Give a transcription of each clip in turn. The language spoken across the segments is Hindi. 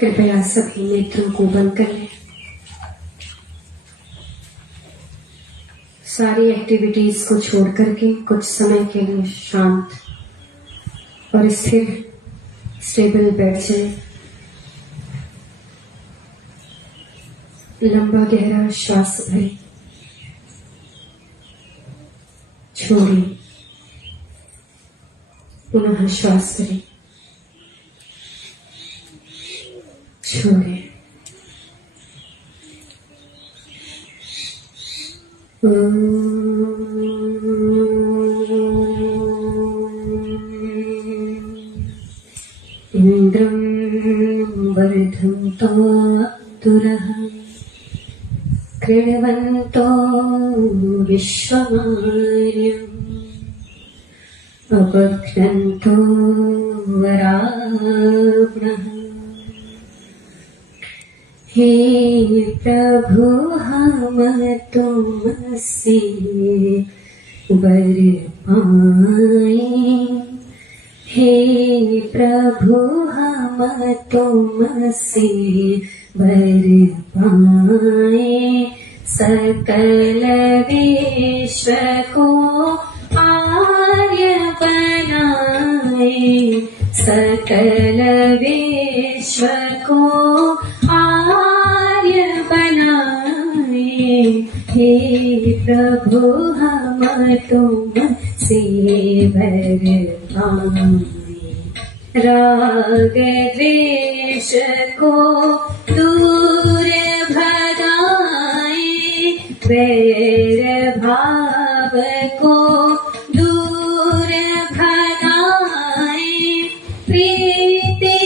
कृपया सभी नेत्रों को बंद कर लें। सारी एक्टिविटीज को छोड़ करके कुछ समय के लिए शांत और स्थिर स्टेबल बैठ जाए। लंबा गहरा श्वास भरें, छोड़िए, पुनः श्वास भरें, छोड़िए। इंद्रं वर्धन्तो तुरः कृण्वन्तो विश्वमार्यम् अपघ्नन्तो वरावणः। हे प्रभु हम तुमसे वर पाएं, हे प्रभु हम तुमसे वर पाएं। सकल विश्व को आर्य बनाए, सकल विश्व को आर्य बनाए। हे प्रभु हम तुमसे वर पाएं। राग द्वेष को दूर भगाए, वैर भाव को दूर भगाए। प्रीति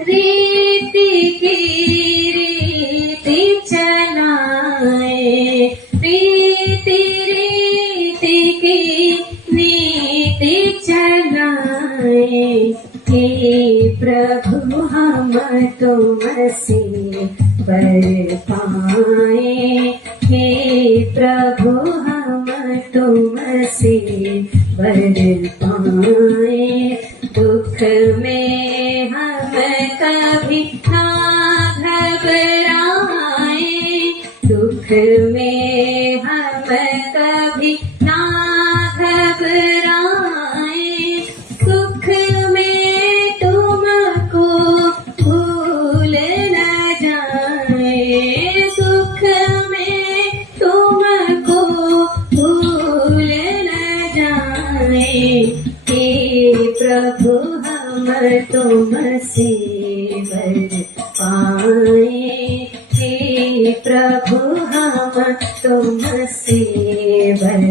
रीति की रीति चलाए, प्रीति रीति की नीति चलाए। हे प्रभु हम तुमसे वर पाएं, हे प्रभु हम तुमसे वर पाएं। दुख में हम कभी ना घबराए, दुख में हम कभी ना घबराए। सुख में तुमको भूल न जाए, सुख में तुमको भूल न जाए। हे प्रभु हम तुमसे वर पाएं, हे प्रभु हम तुमसे वर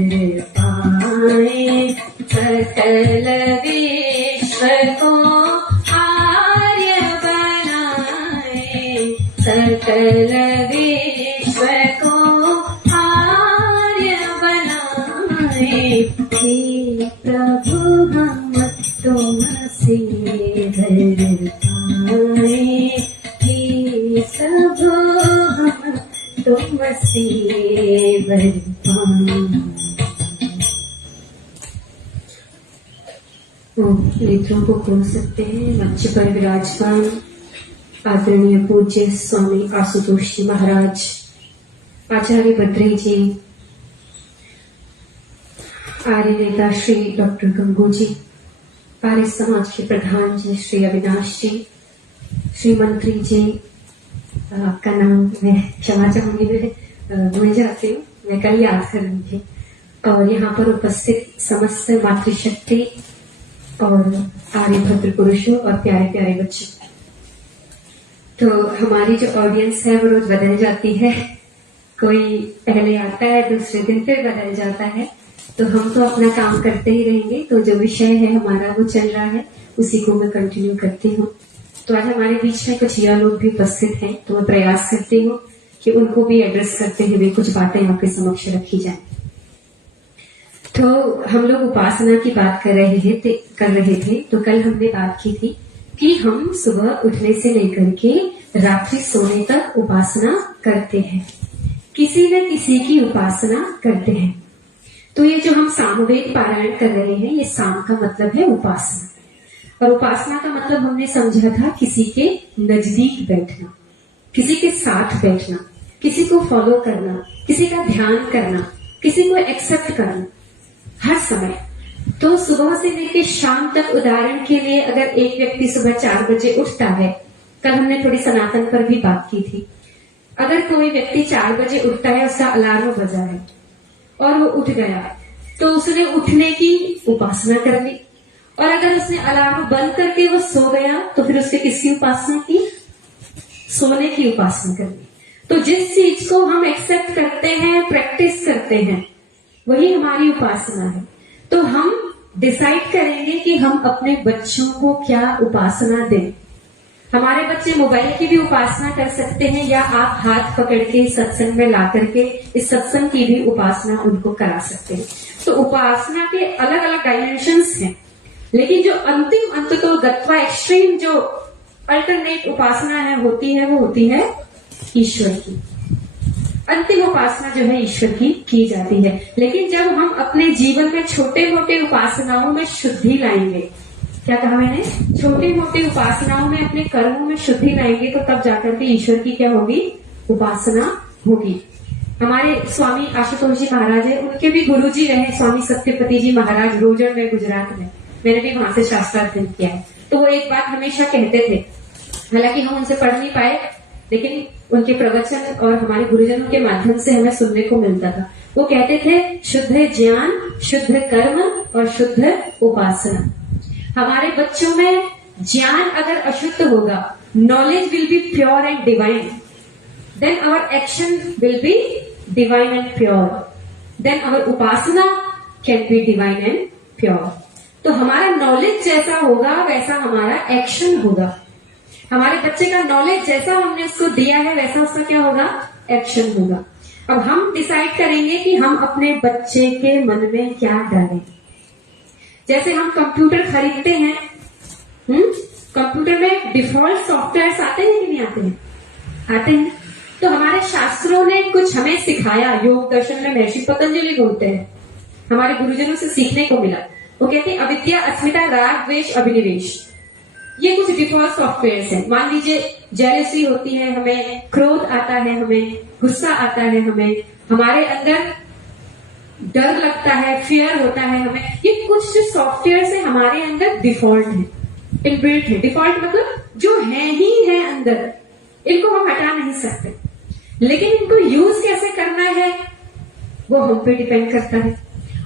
पाएं। सकल विश्व को आर्य बनाए, सकल विश्व को आर्य बनाए। हे प्रभु हम तुमसे वर पाएं, हे प्रभु हम तुमसे वर पाएं। नेत्रों को खोल सकते हैं। मंच पर विराजमान आदरणीय पूज्य स्वामी आशुतोष जी महाराज, आचार्य बद्री जी, आर्य नेता श्री डॉक्टर गंगू जी, आर्य समाज के प्रधान जी श्री अविनाश जी, श्री मंत्री जी, आपका नाम मैं क्षमा चाहूंगी, मैं भूल जाती हूँ, मैं कल याद करूंगी। और यहाँ पर उपस्थित समस्त मातृशक्ति और आर्य भद्र पुरुषों और प्यारे प्यारे बच्चे। तो हमारी जो ऑडियंस है वो रोज बदल जाती है, कोई पहले आता है दूसरे दिन फिर बदल जाता है, तो हम तो अपना काम करते ही रहेंगे। तो जो विषय है हमारा वो चल रहा है, उसी को मैं कंटिन्यू करती हूँ। तो आज हमारे बीच में कुछ युवा लोग भी उपस्थित हैं, तो मैं प्रयास करती हूँ कि उनको भी एड्रेस करते हुए कुछ बातें आपके समक्ष रखी जाए। तो हम लोग उपासना की बात कर रहे थे। तो कल हमने बात की थी कि हम सुबह उठने से लेकर के रात्रि सोने तक उपासना करते हैं, किसी न किसी की उपासना करते हैं। तो ये जो हम सामवेद पारायण कर रहे हैं, ये साम का मतलब है उपासना। और उपासना का मतलब हमने समझा था किसी के नजदीक बैठना, किसी के साथ बैठना, किसी को फॉलो करना, किसी का ध्यान करना, किसी को एक्सेप्ट करना हर समय। तो सुबह से लेकर शाम तक, उदाहरण के लिए अगर एक व्यक्ति सुबह 4 बजे उठता है, कल हमने थोड़ी सनातन पर भी बात की थी, अगर कोई व्यक्ति 4 बजे उठता है, उसका अलार्म बजा है और वो उठ गया, तो उसने उठने की उपासना कर ली। और अगर उसने अलार्म बंद करके वो सो गया, तो फिर उसने किसकी उपासना की? सोने की उपासना कर ली। तो जिस चीज को हम एक्सेप्ट करते हैं, प्रैक्टिस करते हैं, वही हमारी उपासना है। तो हम डिसाइड करेंगे कि हम अपने बच्चों को क्या उपासना दें। हमारे बच्चे मोबाइल की भी उपासना कर सकते हैं, या आप हाथ पकड़ के सत्संग में ला करके इस सत्संग की भी उपासना उनको करा सकते हैं। तो उपासना के अलग अलग डायमेंशंस हैं, लेकिन जो अंतिम अंत तो गत्वा एक्सट्रीम जो अल्टरनेट उपासना है होती है, वो होती है ईश्वर की। अंतिम उपासना जो है ईश्वर की जाती है। लेकिन जब हम अपने जीवन में छोटे मोटे उपासनाओं में शुद्धि लाएंगे, क्या कहा मैंने? छोटे मोटे उपासनाओं में अपने कर्मों में शुद्धि लाएंगे, तो तब जाकर के ईश्वर की क्या होगी? उपासना होगी। हमारे स्वामी आशुतोष जी महाराज है, उनके भी गुरु जी रहे स्वामी सत्यपति जी महाराज रोजड़ में, गुजरात में। मैंने भी वहां से शास्त्राध्ययन किया है। तो वो एक बात हमेशा कहते थे, हालांकि हम उनसे पढ़ नहीं पाए, लेकिन उनके प्रवचन और हमारे गुरुजनों के माध्यम से हमें सुनने को मिलता था। वो कहते थे शुद्ध ज्ञान, शुद्ध कर्म और शुद्ध उपासना। हमारे बच्चों में ज्ञान अगर अशुद्ध होगा, knowledge will be pure and divine, then our action will be divine and pure, then our उपासना can be divine and pure. तो हमारा नॉलेज जैसा होगा वैसा हमारा एक्शन होगा। हमारे बच्चे का नॉलेज जैसा हमने उसको दिया है वैसा उसका क्या होगा? एक्शन होगा। अब हम डिसाइड करेंगे कि हम अपने बच्चे के मन में क्या डालें। जैसे हम कंप्यूटर खरीदते हैं, कंप्यूटर में डिफॉल्ट सॉफ्टवेयर आते हैं कि नहीं आते हैं? आते हैं। तो हमारे शास्त्रों ने कुछ हमें सिखाया, योग दर्शन में महर्षि पतंजलि बोलते हैं, हमारे गुरुजनों से सीखने को मिला। वो कहते हैं अविद्या, अस्मिता, राग, द्वेष, अभिनिवेश, ये कुछ डिफॉल्ट सॉफ्टवेयर हैं। मान लीजिए जेलसी होती है, हमें क्रोध आता है, हमें गुस्सा आता है, हमारे अंदर डर लगता है, फियर होता है हमें। ये कुछ जो सॉफ्टवेयर है हमारे अंदर डिफॉल्ट है, इनबिल्ट है। डिफॉल्ट मतलब जो है ही है अंदर, इनको हम हटा नहीं सकते। लेकिन इनको यूज कैसे करना है वो हम पे डिपेंड करता है।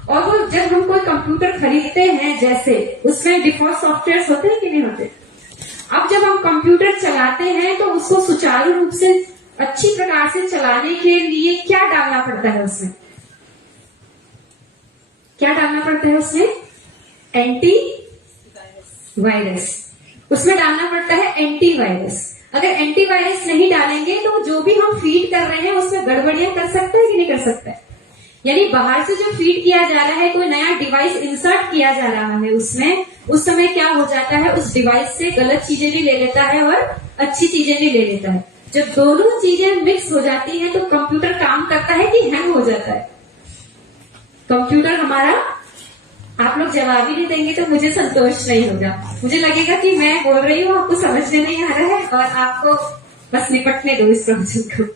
और वो जब हम कोई कंप्यूटर खरीदते हैं, जैसे उसमें डिफॉल्ट सॉफ्टवेयर होते हैं कि नहीं होते? अब जब हम कंप्यूटर चलाते हैं तो उसको सुचारू रूप से अच्छी प्रकार से चलाने के लिए क्या डालना पड़ता है उसमें? क्या डालना पड़ता है उसमें? Anti virus. उसमें डालना पड़ता है एंटी वायरस। अगर एंटी वायरस नहीं डालेंगे तो जो भी हम फीड कर रहे हैं उसमें गड़बड़ियां कर सकते हैं कि नहीं कर सकते? यानी बाहर से जो फीड किया जा रहा है, कोई नया डिवाइस इंसर्ट किया जा रहा है उसमें, उस समय क्या हो जाता है, उस डिवाइस से गलत चीजें भी ले लेता है और अच्छी चीजें भी ले लेता है। जब दोनों चीजें मिक्स हो जाती हैं तो कंप्यूटर काम करता है कि हैंग हो जाता है? कंप्यूटर हमारा, आप लोग जवाब ही नहीं देंगे तो मुझे संतोष नहीं होगा। मुझे लगेगा कि मैं बोल रही हूँ, आपको समझ में नहीं आ रहा है और आपको बस निपटने दो इस प्रॉब्लम को,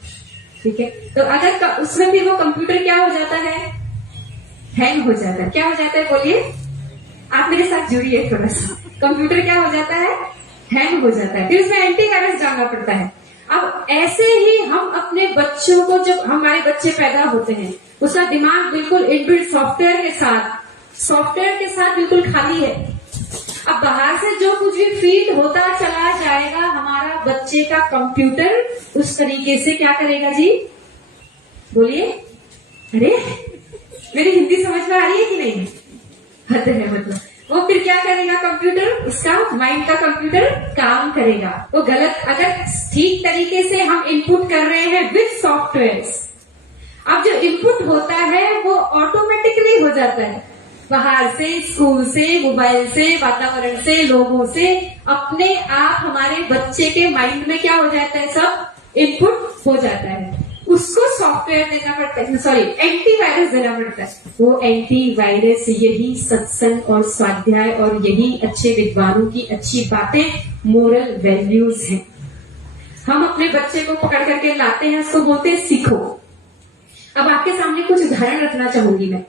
ठीक है? तो अगर उसमें फिर वो कंप्यूटर क्या हो जाता है? हैंग हो जाता है। क्या हो जाता है बोलिए? आप मेरे साथ जुड़िए थोड़ा सा। कंप्यूटर क्या हो जाता है? हैंग हो जाता है। फिर उसमें एंटीवायरस डालना पड़ता है। अब ऐसे ही हम अपने बच्चों को, जब हमारे बच्चे पैदा होते हैं, उसका दिमाग बिल्कुल इनबिल्ट सॉफ्टवेयर के साथ बिल्कुल खाली है। अब बाहर से जो कुछ भी फीड होता चला जाएगा, हमारा बच्चे का कंप्यूटर उस तरीके से क्या करेगा जी? बोलिए। अरे मेरी हिंदी समझ में आ रही है कि नहीं? हद है मतलब। वो फिर क्या करेगा कंप्यूटर? उसका माइंड का कंप्यूटर काम करेगा। वो गलत, अगर ठीक तरीके से हम इनपुट कर रहे हैं विद सॉफ्टवेयर, अब जो इनपुट होता है वो ऑटोमेटिकली हो जाता है। बाहर से, स्कूल से, मोबाइल से, वातावरण से, लोगों से, अपने आप हमारे बच्चे के माइंड में क्या हो जाता है? सब इनपुट हो जाता है। उसको सॉफ्टवेयर देना पड़ता है, सॉरी एंटीवायरस देना पड़ता है। वो एंटीवायरस यही सत्संग और स्वाध्याय और यही अच्छे विद्वानों की अच्छी बातें, मोरल वैल्यूज हैं। हम अपने बच्चे को पकड़ करके लाते हैं, उसको बोलते हैं सीखो। अब आपके सामने कुछ उदाहरण रखना चाहूंगी मैं।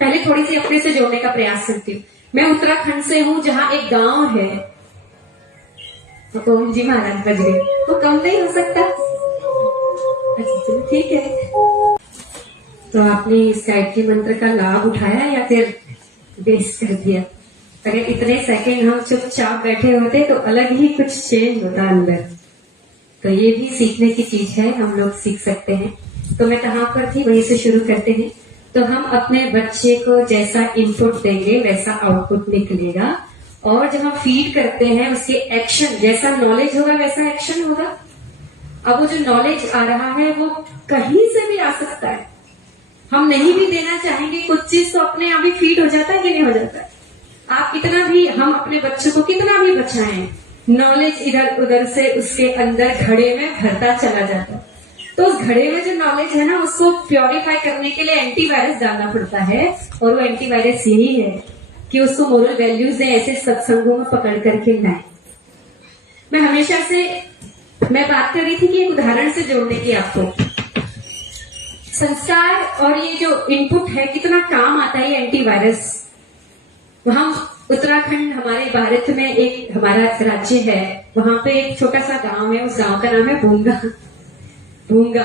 पहले थोड़ी सी अपने से जोड़ने का प्रयास करती हूँ। मैं उत्तराखंड से हूँ, जहाँ एक गांव है, तो ओम जी महाराज बज गए, वो कम नहीं हो सकता। अच्छा ठीक है, तो आपने इस गायत्री मंत्र का लाभ उठाया या फिर वेस्ट कर दिया? अगर इतने सेकंड हम चुपचाप बैठे होते तो अलग ही कुछ चेंज होता अंदर। तो ये भी सीखने की चीज है, हम लोग सीख सकते हैं। तो मैं कहाँ पर थी, वहीं से शुरू करते हैं। तो हम अपने बच्चे को जैसा इनपुट देंगे वैसा आउटपुट निकलेगा, और जब हम फीड करते हैं उसके एक्शन, जैसा नॉलेज होगा वैसा एक्शन होगा। अब वो जो नॉलेज आ रहा है वो कहीं से भी आ सकता है, हम नहीं भी देना चाहेंगे कुछ चीज तो अपने आप ही फीड हो जाता है कि नहीं हो जाता है। आप कितना भी, हम अपने बच्चों को कितना भी बचाएं, नॉलेज इधर उधर से उसके अंदर घड़े में भरता चला जाता है। तो उस घड़े में जो नॉलेज है ना, उसको प्योरीफाई करने के लिए एंटीवायरस डालना पड़ता है, और वो एंटीवायरस यही है कि उसको मोरल वैल्यूज ने ऐसे सत्संगों में पकड़ करके लाए। मैं हमेशा से मैं बात कर रही थी कि एक उदाहरण से जोड़ने की आपको, संस्कार और ये जो इनपुट है कितना काम आता है ये एंटीवायरस। वहां उत्तराखंड हमारे भारत में एक हमारा राज्य है, वहां पे एक छोटा सा गांव है, उस गांव का नाम है भूंगा। भूंगा,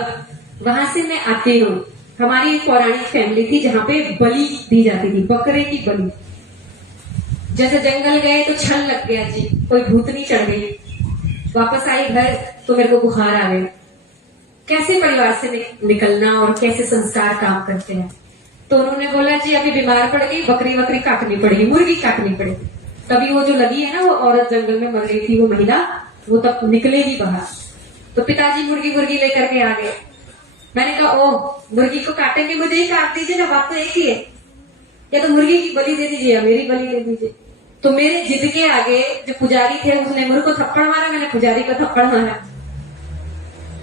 वहां से मैं आती हूँ। हमारी एक पौराणिक फैमिली थी जहाँ पे बलि दी जाती थी, बकरे की बलि। जैसे जंगल गए तो छल लग गया जी, कोई भूतनी चढ़ गई, वापस आई घर तो मेरे को बुखार आ गया। कैसे परिवार से निकलना और कैसे संस्कार काम करते हैं। तो उन्होंने बोला जी अभी बीमार पड़ गई, बकरी काटनी पड़ेगी, मुर्गी काटनी पड़ेगी। तभी वो जो लगी है ना, वो औरत जंगल में मर गई थी, वो महिला, वो तब निकलेगी बाहर। तो पिताजी मुर्गी लेकर के आ गए। मैंने कहा ओह मुर्गी को काटेंगे, मुझे ही काट दीजिए ना, बात तो एक ही है, या तो मुर्गी की बलि दे दीजिए या मेरी बलि दे दीजिए। तो मेरे जिद के आगे जो पुजारी थे उसने मुर्ग को थप्पड़ मारा, मैंने पुजारी को थप्पड़ मारा।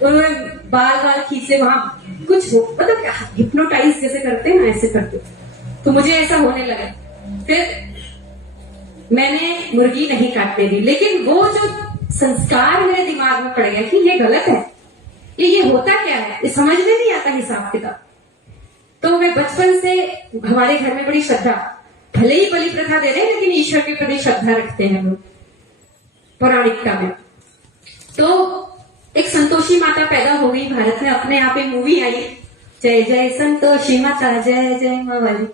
उन्होंने बाल खींचे, वहां कुछ हो मतलब हिप्नोटाइज जैसे करते हैं ना, ऐसे करते। तो मुझे ऐसा होने लगा, फिर मैंने मुर्गी नहीं काटने दी। लेकिन वो जो संस्कार मेरे दिमाग में पड़ गया कि ये गलत है, ये होता क्या है, ये समझ में नहीं आता हिसाब किताब। तो मैं बचपन से, हमारे घर में बड़ी श्रद्धा, भले ही बलि प्रथा दे रहे हैं लेकिन ईश्वर के प्रति श्रद्धा रखते हैं लोग पौराणिकता में। तो एक संतोषी माता पैदा हो गई भारत में, अपने आप एक मूवी आई, जय जय संतोषी माता जय जय माँ वाली,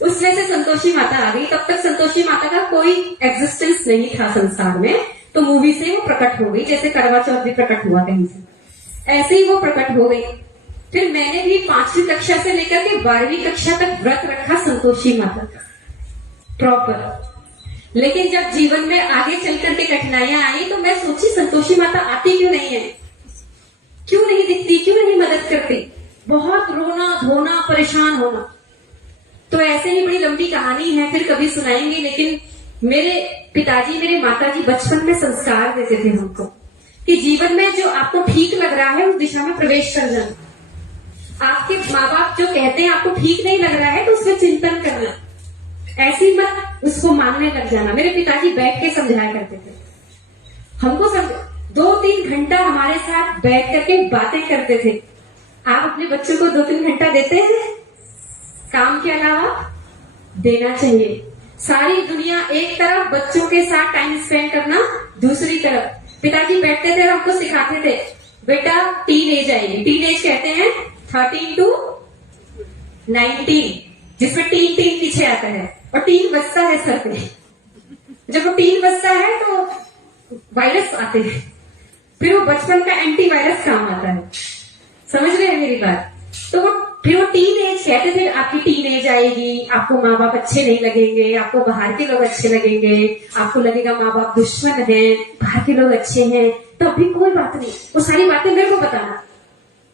उसमें से संतोषी माता आ गई। तब तक संतोषी माता का कोई एग्जिस्टेंस नहीं था संसार में, तो मूवी से वो प्रकट हो गई, जैसे करवा चौथ भी प्रकट हुआ कहीं से, ऐसे ही वो प्रकट हो गई। फिर मैंने भी 5वीं कक्षा से लेकर के 12वीं कक्षा तक व्रत रखा संतोषी माता का प्रॉपर। लेकिन जब जीवन में आगे चल करके कठिनाइयां आई तो मैं सोची संतोषी माता आती क्यों नहीं है, क्यों नहीं दिखती, क्यों नहीं मदद करती। बहुत रोना धोना, परेशान होना। तो ऐसे ही बड़ी लंबी कहानी है, फिर कभी सुनाएंगे। लेकिन मेरे पिताजी, मेरे माताजी बचपन में संस्कार देते थे हमको कि जीवन में जो आपको ठीक लग रहा है उस दिशा में प्रवेश कर जाना। आपके माँ बाप जो कहते हैं आपको ठीक नहीं लग रहा है तो उसमें चिंतन करना, ऐसी मत उसको मानने लग जाना। मेरे पिताजी बैठ के समझाया करते थे हमको, 2-3 घंटा हमारे साथ बैठ करके बातें करते थे। आप अपने बच्चों को 2-3 घंटा देते हैं काम के अलावा? देना चाहिए। सारी दुनिया एक तरफ, बच्चों के साथ टाइम स्पेंड करना दूसरी तरफ। पिताजी बैठते थे और हमको सिखाते थे, बेटा टीन एज आएगी, टीन एज कहते हैं 13 to 19, जिसमें टीन पीछे आता है और टीन बजता है सर पे। जब वो टीन बजता है तो वायरस आते हैं, फिर वो बचपन का एंटीवायरस काम आता है। समझ रहे हैं मेरी बात? तो वो फिर वो टीन एज कहते थे, आपकी टीन एज आएगी, आपको माँ बाप अच्छे नहीं लगेंगे, आपको बाहर के लोग अच्छे लगेंगे, आपको लगेगा माँ बाप दुश्मन है, बाहर के लोग अच्छे हैं। तो अभी कोई बात नहीं, वो सारी बातें मेरे को बताना।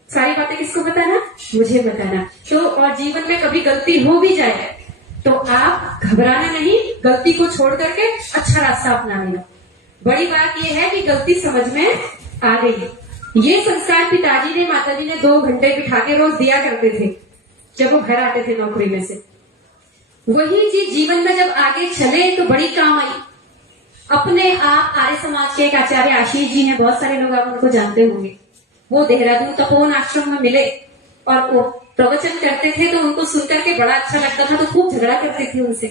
सारी बातें किसको बताना? मुझे बताना। तो और जीवन में कभी गलती हो भी जाए तो आप घबराना नहीं, गलती को छोड़ करके अच्छा रास्ता अपना लेना। बड़ी बात यह है कि गलती समझ में आ गई, ये संस्कार पिताजी ने माताजी ने 2 घंटे बिठा के रोज दिया करते थे जब वो घर आते थे नौकरी में से। वही चीज जीवन में जब आगे चले तो बड़ी काम आई। अपने आप आर्य समाज के एक आचार्य आशीष जी हैं, बहुत सारे लोग आप उनको जानते होंगे। वो देहरादून तपोवन आश्रम में मिले और वो प्रवचन करते थे, तो उनको सुनकर के बड़ा अच्छा लगता था, तो खूब झगड़ा करते थे उनसे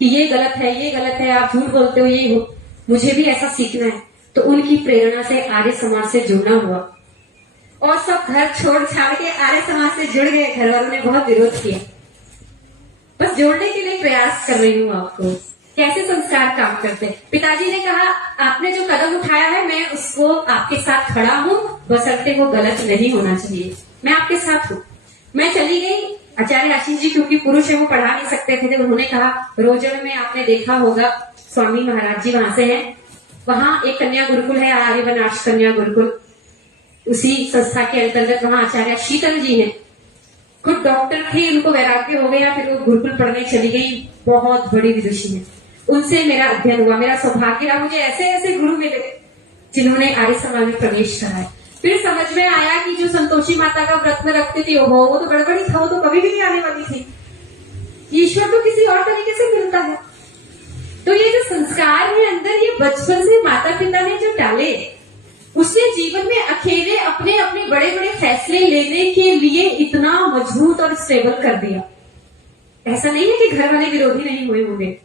कि ये गलत है, ये गलत है, आप झूठ बोलते हो, ये हो, मुझे भी ऐसा सीखना है। तो उनकी प्रेरणा से आर्य समाज से जुड़ना हुआ और सब घर छोड़ छाड़ के आर्य समाज से जुड़ गए। घर वालों ने बहुत विरोध किया, बस जोड़ने के लिए प्रयास कर रही हूँ आपको कैसे संस्कार काम करते हैं। पिताजी ने कहा आपने जो कदम उठाया है मैं उसको आपके साथ खड़ा हूँ, बशर्ते वो गलत नहीं होना चाहिए, मैं आपके साथ हूँ। मैं चली गई। आचार्य आशीष जी क्योंकि पुरुष है वो पढ़ा नहीं सकते थे, तो उन्होंने कहा रोजड़ में आपने देखा होगा स्वामी महाराज जी वहां से हैं, वहां एक कन्या गुरुकुल है, आर्यवनाश कन्या गुरुकुल, उसी संस्था के अंतर्गत वहां आचार्य शीतल जी हैं, खुद डॉक्टर थे, उनको वैराग्य हो गया, फिर वो गुरुकुल पढ़ने चली गई, बहुत बड़ी विदुषी है। उनसे मेरा अध्ययन हुआ, मेरा सौभाग्य रहा, मुझे ऐसे ऐसे गुरु मिले जिन्होंने आर्य समाज में प्रवेश कराया। फिर समझ में आया कि जो संतोषी माता का व्रत में रखती थी वो तो गड़बड़ी था, वो तो कभी भी नहीं आने वाली थी। ईश्वर तो किसी और तरीके से मिलता है। तो ये जो संस्कार है अंदर, ये बचपन से माता पिता ने जो डाले, उसने जीवन में अकेले अपने अपने बड़े बड़े फैसले लेने के लिए इतना मजबूत और स्टेबल कर दिया। ऐसा नहीं है कि घर वाले विरोधी नहीं हुए होंगे।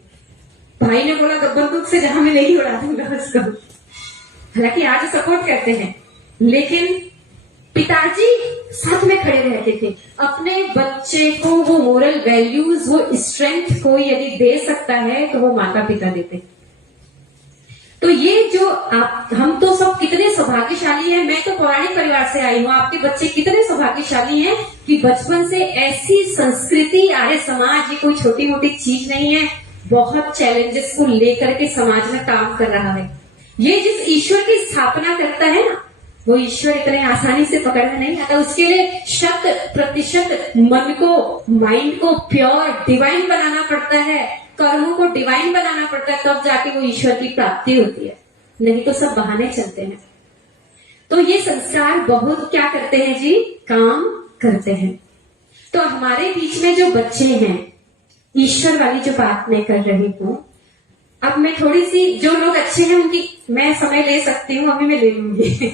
भाई ने बोला बंदूक से जहां मिले ही उड़ा दूंगा उसको, हालांकि आज सपोर्ट करते हैं, लेकिन पिताजी साथ में खड़े रहते थे। अपने बच्चे को वो मोरल वैल्यूज, वो स्ट्रेंथ कोई यदि दे सकता है तो वो माता पिता देते। तो ये जो हम तो सब कितने सौभाग्यशाली हैं। मैं तो पौराणिक परिवार से आई हूँ, आपके बच्चे कितने सौभाग्यशाली हैं कि बचपन से ऐसी संस्कृति, आर्य समाज ये कोई छोटी मोटी चीज नहीं है, बहुत चैलेंजेस को लेकर के समाज में काम कर रहा है। ये जिस ईश्वर की स्थापना करता है ना, वो ईश्वर इतने आसानी से पकड़ने नहीं आता। उसके लिए 100% मन को, माइंड को प्योर डिवाइन बनाना पड़ता है, कर्मों को डिवाइन बनाना पड़ता है, तब जाके वो ईश्वर की प्राप्ति होती है, नहीं तो सब बहाने चलते हैं। तो ये संस्कार बहुत क्या करते हैं जी, काम करते हैं। तो हमारे बीच में जो बच्चे हैं, ईश्वर वाली जो बात मैं कर रही हूँ, अब मैं थोड़ी सी, जो लोग अच्छे हैं उनकी मैं समय ले सकती हूँ, अभी मैं ले लूंगी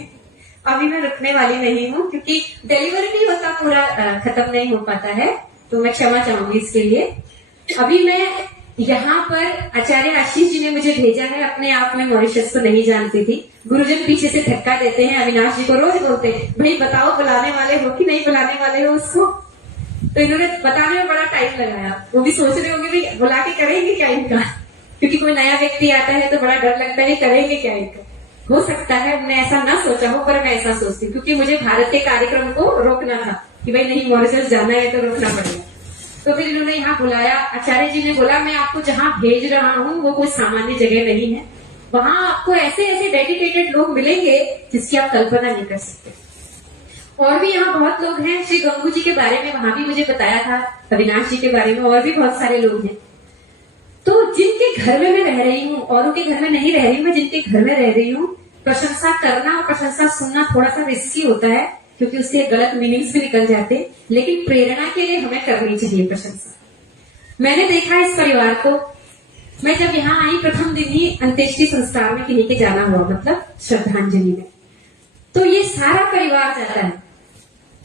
अभी मैं रुकने वाली नहीं हूँ, क्योंकि डिलीवरी भी होता पूरा खत्म नहीं हो पाता है, तो मैं क्षमा चाहूंगी इसके लिए। अभी मैं यहाँ पर आचार्य आशीष जी ने मुझे भेजा है, अपने आप में मॉरिशस को नहीं जानती थी। गुरुजन पीछे से धक्का देते हैं, अविनाश जी को रोज बोलते हैं भाई बताओ बुलाने वाले हो कि नहीं बुलाने वाले हो उसको। तो इन्होंने बताने में बड़ा टाइम लगाया, वो भी सोच रहे होंगे भाई बुला के करेंगे क्या इनका, क्योंकि कोई नया व्यक्ति आता है तो बड़ा डर लगता है करेंगे क्या इनका। हो सकता है मैं ऐसा ना सोचा हो, पर मैं ऐसा सोचती हूँ, क्योंकि मुझे भारत के कार्यक्रम को रोकना था कि भाई नहीं मॉरिशस जाना है तो रोकना पड़ेगा। तो फिर इन्होंने यहाँ बुलाया। आचार्य जी ने बोला मैं आपको जहाँ भेज रहा हूँ वो कोई सामान्य जगह नहीं है, वहां आपको ऐसे ऐसे डेडिकेटेड लोग मिलेंगे जिसकी आप कल्पना नहीं कर सकते। और भी यहाँ बहुत लोग हैं, श्री गंगू जी के बारे में वहां भी मुझे बताया था, अविनाश जी के बारे में, और भी बहुत सारे लोग हैं। तो जिनके घर में मैं रह रही हूँ, औरों के घर में नहीं रह रही हूँ, मैं जिनके घर में रह रही हूँ, प्रशंसा करना और प्रशंसा सुनना थोड़ा सा रिस्की होता है, क्योंकि उससे गलत मीनिंग्स भी निकल जाते हैं, लेकिन प्रेरणा के लिए हमें करनी चाहिए प्रशंसा। मैंने देखा इस परिवार को, मैं जब यहाँ आई प्रथम दिन ही अंत्येष्टि संस्कार में किन्हीं के जाना हुआ, मतलब श्रद्धांजलि में, तो ये सारा परिवार जाता है,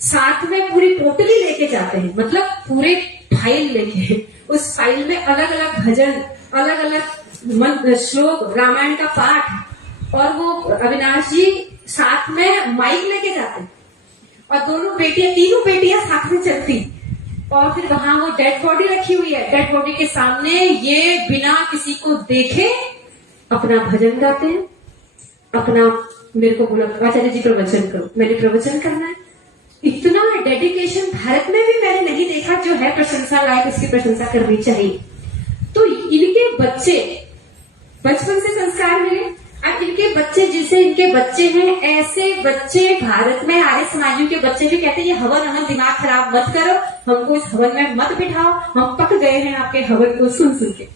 साथ में पूरी पोटली लेके जाते हैं, मतलब पूरे फाइल लेके, उस फाइल में अलग अलग भजन, अलग अलग श्लोक, रामायण का पाठ, और वो अविनाश जी साथ में माइक लेके जाते हैं, और दोनों बेटियां, तीनों बेटियां साथ में चलती, और फिर वहां वो डेड बॉडी रखी हुई है, डेड बॉडी के सामने ये बिना किसी को देखे अपना भजन गाते हैं, अपना, मेरे को बोला आचार्य जी प्रवचन करो, मैंने प्रवचन करना है। इतना डेडिकेशन भारत में भी मैंने नहीं देखा, जो है प्रशंसा लायक, इसकी प्रशंसा करनी चाहिए। तो इनके बच्चे बचपन से संस्कार मिले, अब इनके बच्चे, जिसे इनके बच्चे हैं, ऐसे बच्चे भारत में आर्य समाजियों के बच्चे भी कहते हैं ये हवन हवन दिमाग खराब मत करो, हमको इस हवन में मत बिठाओ, हम पक गए हैं आपके हवन को सुन सुन के।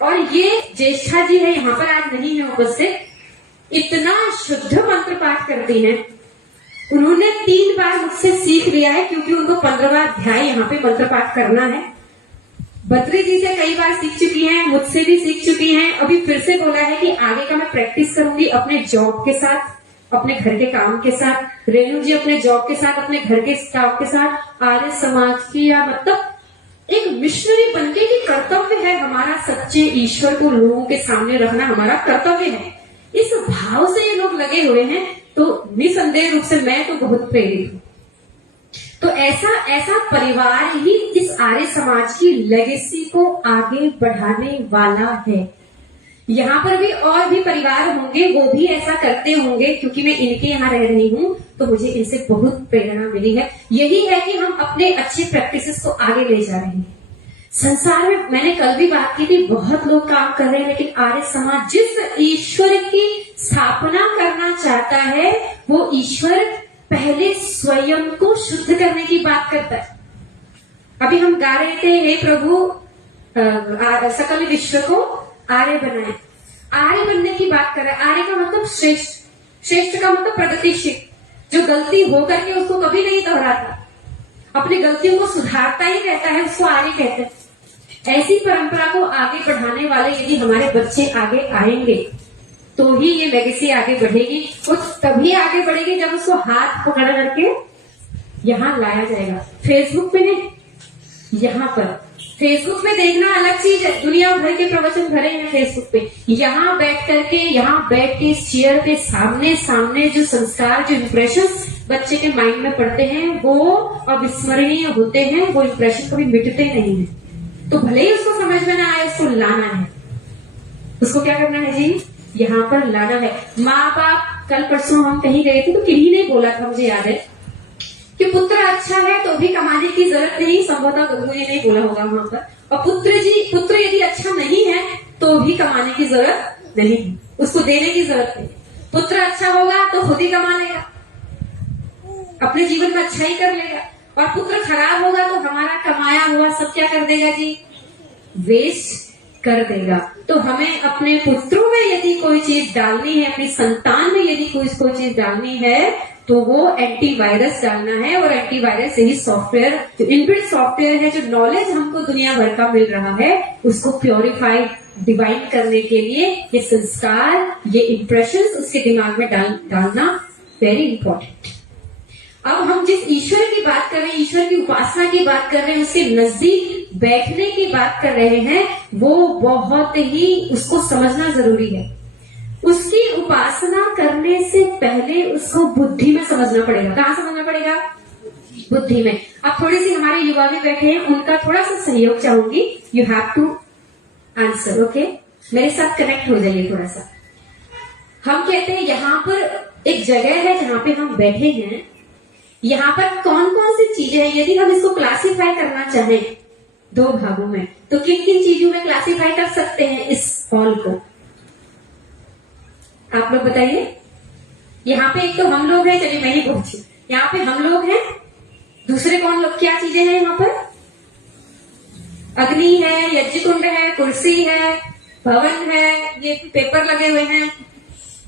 और ये ज्येष्ठा जी है, यहाँ पर आज नहीं है उपस्थित, इतना शुद्ध मंत्र पाठ करती हैं। उन्होंने 3 बार मुझसे सीख लिया है, क्योंकि उनको 15वां अध्याय यहाँ पे मंत्र पाठ करना है। बद्री जी से कई बार सीख चुकी हैं, मुझसे भी सीख चुकी हैं। अभी फिर से बोला है कि आगे का मैं प्रैक्टिस करूंगी अपने जॉब के साथ, अपने घर के काम के साथ। रेणु जी अपने जॉब के साथ, अपने घर के स्टाफ के साथ, आर्य समाज की, या मतलब एक मिशनरी बनके की कर्तव्य है हमारा, सच्चे ईश्वर को लोगों के सामने रखना हमारा कर्तव्य है। इस भाव से ये लोग लगे हुए हैं, तो निसंदेह रूप से मैं तो बहुत प्रेरित हूँ। तो ऐसा परिवार ही इस आर्य समाज की लेगेसी को आगे बढ़ाने वाला है। यहाँ पर भी और भी परिवार होंगे, वो भी ऐसा करते होंगे, क्योंकि मैं इनके यहाँ रह रही हूँ तो मुझे इनसे बहुत प्रेरणा मिली है। यही है कि हम अपने अच्छे प्रैक्टिसेस को आगे ले जा रहे हैं। संसार में मैंने कल भी बात की थी, बहुत लोग काम कर रहे हैं, लेकिन आर्य समाज जिस ईश्वर की स्थापना करना चाहता है, वो ईश्वर पहले स्वयं को शुद्ध करने की बात करता है। अभी हम गा रहे थे, हे प्रभु सकल विश्व को आर्य बनाए। आर्य बनने की बात कर रहा है। आर्य का मतलब श्रेष्ठ, श्रेष्ठ का मतलब प्रगतिशील, जो गलती हो करके उसको कभी नहीं दोहराता, अपनी गलतियों को सुधारता ही रहता है, उसको आर्य कहते हैं। ऐसी परंपरा को आगे बढ़ाने वाले यदि हमारे बच्चे आगे आएंगे तो ही ये लेगेसी आगे बढ़ेगी। वो तभी आगे बढ़ेगी जब उसको हाथ पकड़ करके यहाँ लाया जाएगा। फेसबुक पे नहीं, यहाँ पर। फेसबुक पे देखना अलग चीज है, दुनिया भर के प्रवचन भरे हैं फेसबुक पे। यहाँ बैठ के इस चेयर पे सामने सामने जो संस्कार, जो इम्प्रेशंस बच्चे के माइंड में पड़ते हैं, वो अविस्मरणीय होते हैं। वो इम्प्रेशन कभी मिटते नहीं है। तो भले ही उसको समझ में ना आए, उसको लाना है। उसको क्या करना है जी? यहाँ पर लाना है। माँ बाप, कल परसों हम कहीं गए थे तो किन्हीं ने बोला था, मुझे याद है, कि पुत्र अच्छा है तो भी कमाने की जरूरत नहीं। संभवतः गुरु ने नहीं बोला होगा वहां पर। और पुत्र यदि अच्छा नहीं है तो भी कमाने की जरूरत नहीं, उसको देने की जरूरत नहीं। पुत्र अच्छा होगा तो खुद ही कमा लेगा, अपने जीवन में अच्छा ही कर लेगा। और पुत्र खराब होगा तो हमारा कमाया हुआ सब क्या कर देगा जी? वेस्ट कर देगा। तो हमें अपने पुत्रों में यदि कोई चीज डालनी है, अपनी संतान में यदि कोई चीज डालनी है, तो वो एंटीवायरस डालना है। और एंटीवायरस यही सॉफ्टवेयर, जो इनबिल्ट सॉफ्टवेयर है, जो नॉलेज हमको दुनिया भर का मिल रहा है, उसको प्योरीफाई, डिवाइन करने के लिए ये संस्कार, ये इंप्रेशंस उसके दिमाग में डालना वेरी इंपॉर्टेंट। अब हम जिस ईश्वर की बात कर रहे हैं, ईश्वर की उपासना की बात कर रहे हैं, उसके नजदीक बैठने की बात कर रहे हैं, वो बहुत ही उसको समझना जरूरी है। उसकी उपासना करने से पहले उसको बुद्धि में समझना पड़ेगा। कहाँ समझना पड़ेगा? बुद्धि में। अब थोड़ी सी हमारे युवा भी बैठे हैं, उनका थोड़ा सा सहयोग चाहूंगी। You have to answer, okay? मेरे साथ कनेक्ट हो जाइए थोड़ा सा। हम कहते हैं यहाँ पर एक जगह है जहाँ पे हम बैठे हैं, यहाँ पर कौन कौन सी चीजें हैं। यदि हम इसको क्लासिफाई करना चाहें 2 भागों में, तो किन किन चीजों में क्लासिफाई कर सकते हैं इस हॉल को? आप लोग बताइए। यहाँ पे एक तो हम लोग हैं, चलिए मैं ही पूछू। यहाँ पे हम लोग हैं, दूसरे कौन लोग, क्या चीजें हैं यहाँ पर? अग्नि है, यज्ञकुंड है, कुर्सी है, भवन है, ये पेपर लगे हुए हैं।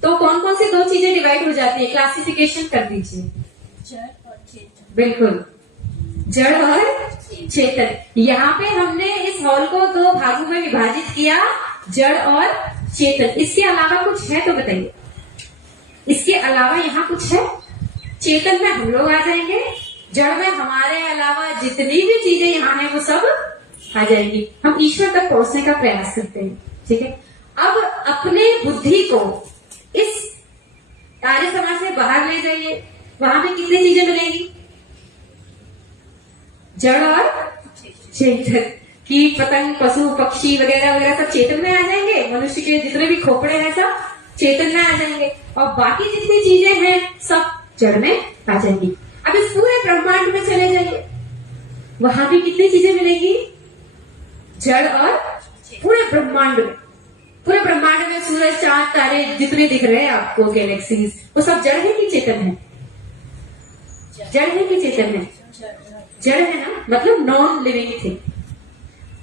तो कौन कौन सी 2 चीजें डिवाइड हो जाती है? क्लासिफिकेशन कर दीजिए। जड़ और चेतन। बिल्कुल, जड़ और चेतन। यहाँ पे हमने इस हॉल को 2 भागों में विभाजित किया, जड़ और चेतन। इसके अलावा कुछ है तो बताइए। इसके अलावा यहाँ कुछ है? चेतन में हम लोग आ जाएंगे, जड़ में हमारे अलावा जितनी भी चीजें यहाँ हैं वो सब आ जाएंगी। हम ईश्वर तक पहुंचने का प्रयास करते हैं, ठीक है? अब अपने बुद्धि को इस आर्य समाज से बाहर ले जाइए। वहां पे कितनी चीजें मिलेंगी? जड़ और चेतन। कीट पतंग, पशु पक्षी वगैरह वगैरह सब चेतन में आ जाएंगे। मनुष्य के जितने भी खोपड़े हैं सब चेतन में आ जाएंगे, और बाकी जितनी चीजें हैं सब जड़ में आ जाएंगी। अब इस पूरे ब्रह्मांड में चले जाइए, वहां भी कितनी चीजें मिलेंगी? जड़ और पूरे ब्रह्मांड में। पूरे ब्रह्मांड में सूरज, चांद, तारे जितने दिख रहे हैं आपको, गैलेक्सीज, वो सब जड़ है कि चेतन है? जड़ है कि चेतन है? जड़ है ना, मतलब नॉन लिविंग थिंग।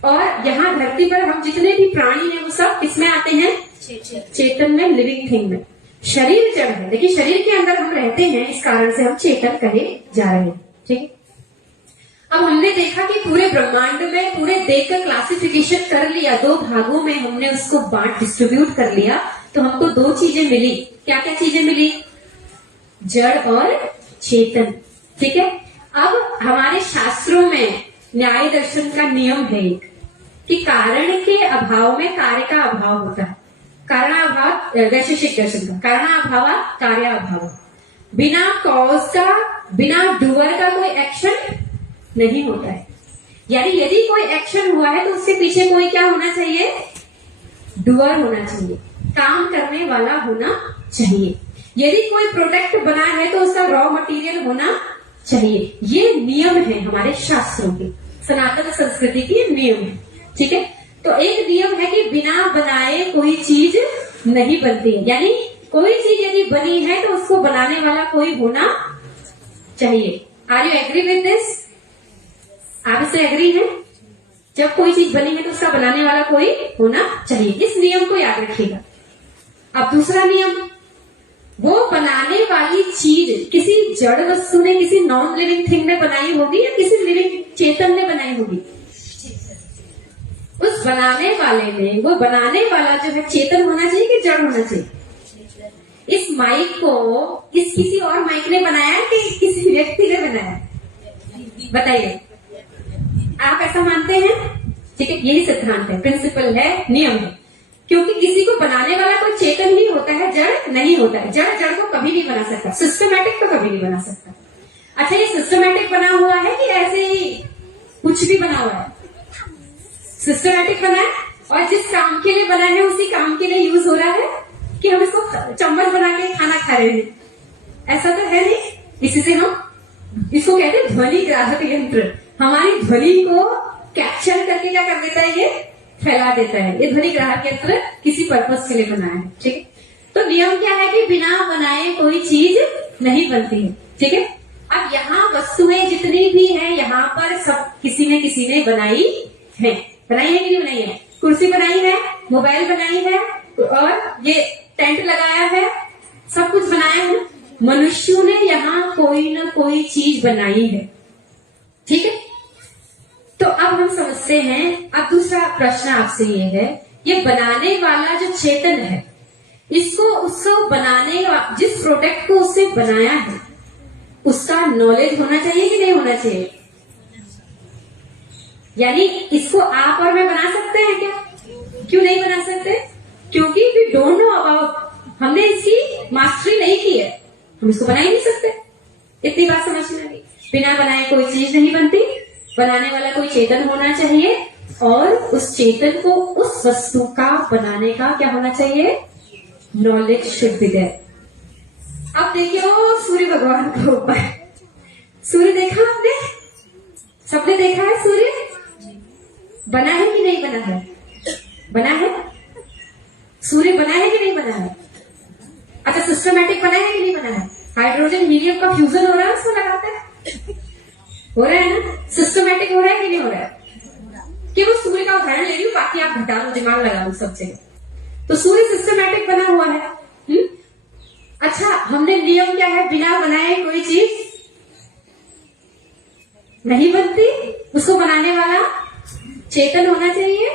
और यहाँ धरती पर हम जितने भी प्राणी हैं वो सब किसमें आते हैं? चेतन में, लिविंग थिंग में। शरीर जड़ है, लेकिन शरीर के अंदर हम रहते हैं, इस कारण से हम चेतन कहे जा रहे हैं। ठीक है, अब हमने देखा कि पूरे ब्रह्मांड में पूरे देखकर क्लासिफिकेशन कर लिया, 2 भागों में हमने उसको बांट डिस्ट्रीब्यूट कर लिया, तो हमको 2 चीजें मिली। क्या क्या चीजें मिली? जड़ और चेतन। ठीक है, अब हमारे शास्त्रों में न्याय दर्शन का नियम है एक, कि कारण के अभाव में कार्य का अभाव होता है। कारणाभाव वैशेषिक दर्शन का कारणाभाव कार्य अभाव, बिना कॉज का, बिना डूअर का कोई एक्शन नहीं होता है। यानी यदि कोई एक्शन हुआ है तो उसके पीछे कोई क्या होना चाहिए? डूअर होना चाहिए, काम करने वाला होना चाहिए। यदि कोई प्रोडक्ट बना है तो उसका रॉ मटेरियल होना चाहिए। ये नियम है हमारे शास्त्रों के, सनातन संस्कृति के नियम है। ठीक है, तो एक नियम है कि बिना बनाए कोई चीज नहीं बनती है। यानी कोई चीज यदि बनी है तो उसको बनाने वाला कोई होना चाहिए। Are you agree with this? आप इससे एग्री हैं? जब कोई चीज बनी है तो उसका बनाने वाला कोई होना चाहिए। इस नियम को याद रखिएगा। अब दूसरा नियम, वो बनाने वाली चीज किसी जड़ वस्तु ने, किसी नॉन लिविंग थिंग ने बनाई होगी या किसी लिविंग चेतन ने बनाई होगी? उस बनाने वाले ने, वो बनाने वाला जो है चेतन होना चाहिए कि जड़ होना चाहिए? इस माइक को इस किसी और माइक ने बनाया कि किसी व्यक्ति ने बनाया? बताइए, आप ऐसा मानते हैं? ठीक है, यही सिद्धांत है, प्रिंसिपल है, नियम है। क्योंकि किसी को बनाने वाला कोई चेतन ही होता है, जड़ नहीं होता है। जड़ को कभी नहीं बना सकता, सिस्टमैटिक तो कभी नहीं बना सकता। अच्छा, ये सिस्टमैटिक बना हुआ है कि ऐसे ही कुछ भी बना हुआ है? सिस्टमैटिक बना है, और जिस काम के लिए बना है उसी काम के लिए यूज हो रहा है, कि हम इसको चम्मच बना के खाना खा रहे हैं, ऐसा तो है नहीं। इसी से हम इसको कहते हैं ध्वनि ग्राहक यंत्र। हमारी ध्वनि को कैप्चर करके क्या कर देता है? ये फैला देता है। ये ध्वनि ग्राहक यंत्र किसी पर्पस के लिए बनाया है। ठीक है, तो नियम क्या है कि बिना बनाए कोई चीज नहीं बनती है। ठीक है, अब यहाँ वस्तुएं जितनी भी हैं, यहाँ पर सब किसी ने बनाई है। बनाई है कि नहीं बनाई है? कुर्सी बनाई है, मोबाइल बनाई है, और ये टेंट लगाया है, सब कुछ बनाया है। मनुष्यों ने यहाँ कोई ना कोई चीज बनाई है। ठीक है, तो अब हम समझते हैं। अब दूसरा प्रश्न आपसे ये है, ये बनाने वाला जो चेतन है, उसको बनाने, जिस प्रोडक्ट को उससे बनाया है, उसका नॉलेज होना चाहिए कि नहीं होना चाहिए? यानी इसको आप और मैं बना सकते हैं क्या? क्यों नहीं बना सकते? क्योंकि वी डोंट नो अबाउट, हमने इसकी मास्टरी नहीं की है, हम इसको बना ही नहीं सकते। इतनी बात समझ में आई। बिना बनाए कोई चीज नहीं बनती, बनाने वाला कोई चेतन होना चाहिए, और उस चेतन को उस वस्तु का बनाने का क्या होना चाहिए? Knowledge should be there. अब देखिए वो सूर्य भगवान के ऊपर, सूर्य देखा आपने? सबने देखा है सूर्य? बना है कि नहीं बना है? बना है। सूर्य बना है कि नहीं बना है? अच्छा, सिस्टमैटिक बना है कि नहीं बना है? हाइड्रोजन हीलियम का फ्यूजन हो रहा है, उसको लगाते हैं, हो रहा है ना? सिस्टमैटिक हो रहा है कि नहीं हो रहा है? कि वो सूर्य का उदाहरण ले रही हूँ, बाकी आप घटा लो, दिमाग लगा लो सब जगह। तो सूर्य सिस्टमैटिक बना हुआ है। अच्छा, हमने नियम क्या है? बिना बनाए कोई चीज नहीं बनती, उसको बनाने वाला चेतन होना चाहिए,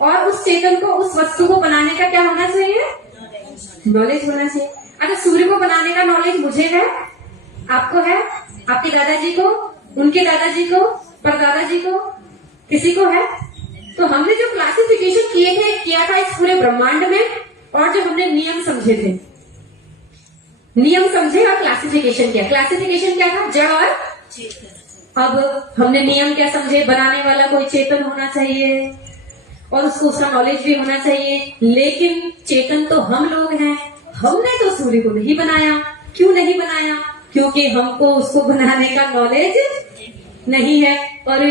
और उस चेतन को, उस वस्तु को बनाने का क्या होना चाहिए? नॉलेज होना चाहिए। अच्छा, सूर्य को बनाने का नॉलेज मुझे है, आपको है, आपके दादाजी को, उनके दादाजी को, परदादाजी को, किसी को है? तो हमने जो क्लासिफिकेशन किया था इस पूरे ब्रह्मांड में, और जो हमने नियम समझे थे, नियम समझे और क्लासिफिकेशन किया। क्लासिफिकेशन क्या था? जड़ और चेतन। अब हमने नियम क्या समझे? बनाने वाला कोई चेतन होना चाहिए, और उसको उसका नॉलेज भी होना चाहिए। लेकिन चेतन तो हम लोग हैं, हमने तो सूर्य को नहीं बनाया। क्यों नहीं बनाया? क्योंकि हमको उसको बनाने का नॉलेज नहीं है, और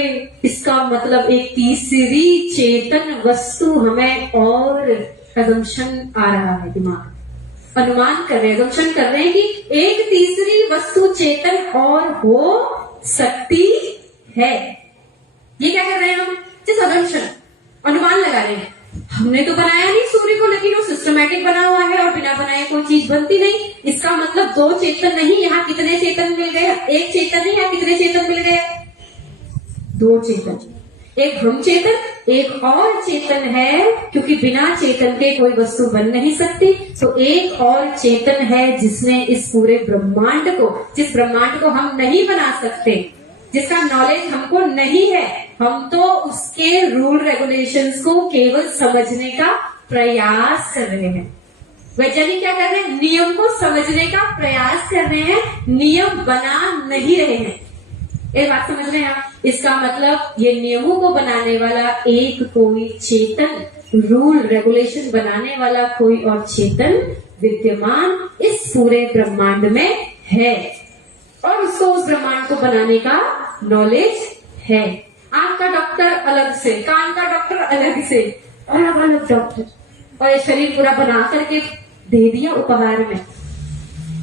इसका मतलब एक तीसरी चेतन वस्तु हमें और असम्पशन आ रहा है, दिमाग अनुमान कर रहे हैं, असम्पशन कर रहे हैं कि एक तीसरी वस्तु चेतन और हो सकती है। ये क्या कर रहे हैं हम? जिस असम्पशन, अनुमान लगा रहे हैं। हमने तो बनाया नहीं सूर्य को, लेकिन वो सिस्टमैटिक बना हुआ है और बिना बनाए कोई चीज बनती नहीं। इसका मतलब दो चेतन नहीं, यहाँ कितने चेतन मिल गए? एक चेतन नहीं, यहाँ कितने चेतन मिल गए? दो चेतन। एक हम चेतन, एक और चेतन है, क्योंकि बिना चेतन के कोई वस्तु बन नहीं सकती। तो एक और चेतन है जिसने इस पूरे ब्रह्मांड को, जिस ब्रह्मांड को हम नहीं बना सकते, जिसका नॉलेज हमको नहीं है, हम तो उसके रूल रेगुलेशंस को केवल समझने का प्रयास कर रहे हैं। वैज्ञानिक क्या कर रहे हैं? नियम को समझने का प्रयास कर रहे हैं, नियम बना नहीं रहे हैं। एक बात समझ रहे हैं आप? इसका मतलब ये नियमों को बनाने वाला एक कोई चेतन, रूल रेगुलेशन बनाने वाला कोई और चेतन विद्यमान इस पूरे ब्रह्मांड में है, और उसको उस ब्रह्मांड को बनाने का नॉलेज है। आंख का डॉक्टर अलग से, कान का डॉक्टर अलग से, अलग अलग डॉक्टर, और ये शरीर पूरा बना करके दे दिया उपहार में।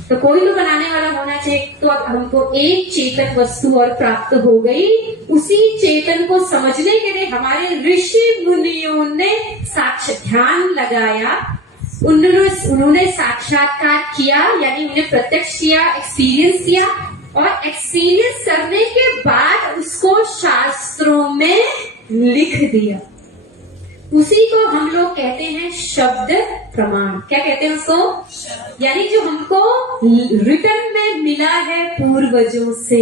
तो कोई तो बनाने वाला होना चाहिए। तो अब हमको एक चेतन वस्तु और प्राप्त हो गई। उसी चेतन को समझने के लिए हमारे ऋषि मुनियों ने साक्षात ध्यान लगाया, उन्होंने साक्षात्कार किया, यानी उन्हें प्रत्यक्ष किया, एक्सपीरियंस किया, और एक्सपीरियंस करने के बाद उसको शास्त्रों में लिख दिया। उसी को हम लोग कहते हैं शब्द प्रमाण। क्या कहते हैं उसको? यानी जो हमको रिटर्न में मिला है पूर्वजों से।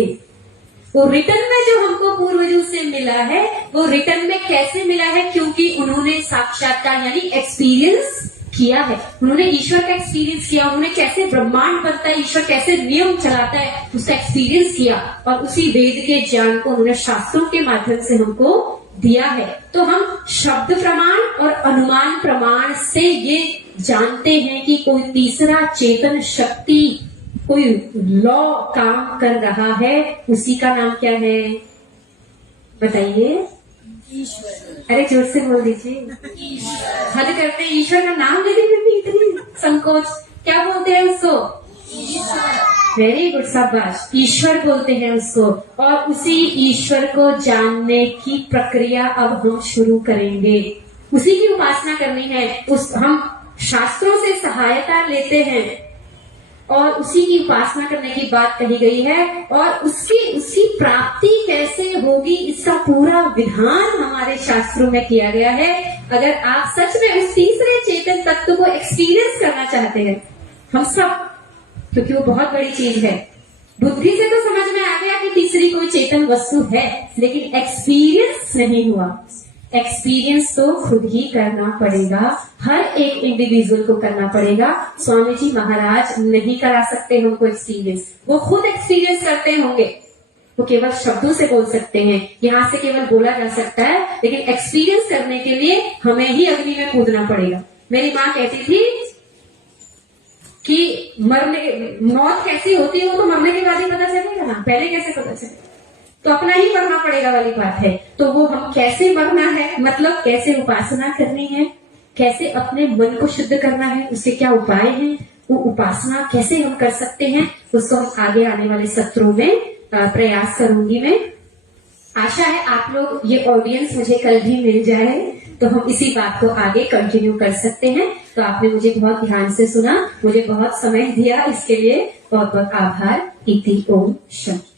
वो रिटर्न में जो हमको पूर्वजों से मिला है, वो रिटर्न में कैसे मिला है? क्योंकि उन्होंने साक्षात्कार यानी एक्सपीरियंस किया है। उन्होंने ईश्वर का एक्सपीरियंस किया, उन्होंने कैसे ब्रह्मांड बनता है, ईश्वर कैसे नियम चलाता है, उसका एक्सपीरियंस किया, और उसी वेद के ज्ञान को उन्होंने शास्त्रों के माध्यम से हमको दिया है। तो हम शब्द प्रमाण और अनुमान प्रमाण से ये जानते हैं कि कोई तीसरा चेतन शक्ति, कोई लॉ काम कर रहा है। उसी का नाम क्या है? बताइए। ईश्वर। अरे जोर से बोल दीजिए। हद करते हैं, ईश्वर का नाम लेने में भी इतनी संकोच। क्या बोलते हैं उसको? वेरी गुड, शाबाश। ईश्वर बोलते हैं उसको। और उसी ईश्वर को जानने की प्रक्रिया अब हम शुरू करेंगे। उसी की उपासना करनी है। हम शास्त्रों से सहायता लेते हैं और उसी की उपासना करने की बात कही गई है। और उसकी प्राप्ति कैसे होगी, इसका पूरा विधान हमारे शास्त्रों में किया गया है। अगर आप सच में उस तीसरे चेतन तत्व को एक्सपीरियंस करना चाहते हैं, हम सब, क्योंकि वो बहुत बड़ी चीज है। बुद्धि से तो समझ में आ गया कि तीसरी कोई चेतन वस्तु है, लेकिन एक्सपीरियंस नहीं हुआ। एक्सपीरियंस तो खुद ही करना पड़ेगा, हर एक इंडिविजुअल को करना पड़ेगा। स्वामी जी महाराज नहीं करा सकते हमको एक्सपीरियंस, वो खुद एक्सपीरियंस करते होंगे। वो केवल शब्दों से बोल सकते हैं, यहाँ से केवल बोला जा सकता है, लेकिन एक्सपीरियंस करने के लिए हमें ही अग्नि में कूदना पड़ेगा। मेरी माँ कहती थी कि मौत कैसी होती है वो तो मरने के बाद ही पता चलेगा ना, पहले कैसे पता चलेगा? तो अपना ही मरना पड़ेगा वाली बात है। तो वो हम कैसे मरना है, मतलब कैसे उपासना करनी है, कैसे अपने मन को शुद्ध करना है, उसके क्या उपाय हैं, वो उपासना कैसे हम कर सकते हैं, उसको हम आगे आने वाले सत्रों में प्रयास करूंगी मैं। आशा है आप लोग, ये ऑडियंस मुझे कल भी मिल जाए तो हम इसी बात को आगे कंटिन्यू कर सकते हैं। तो आपने मुझे बहुत ध्यान से सुना, मुझे बहुत समय दिया, इसके लिए बहुत बहुत आभार। इति ओम शांति।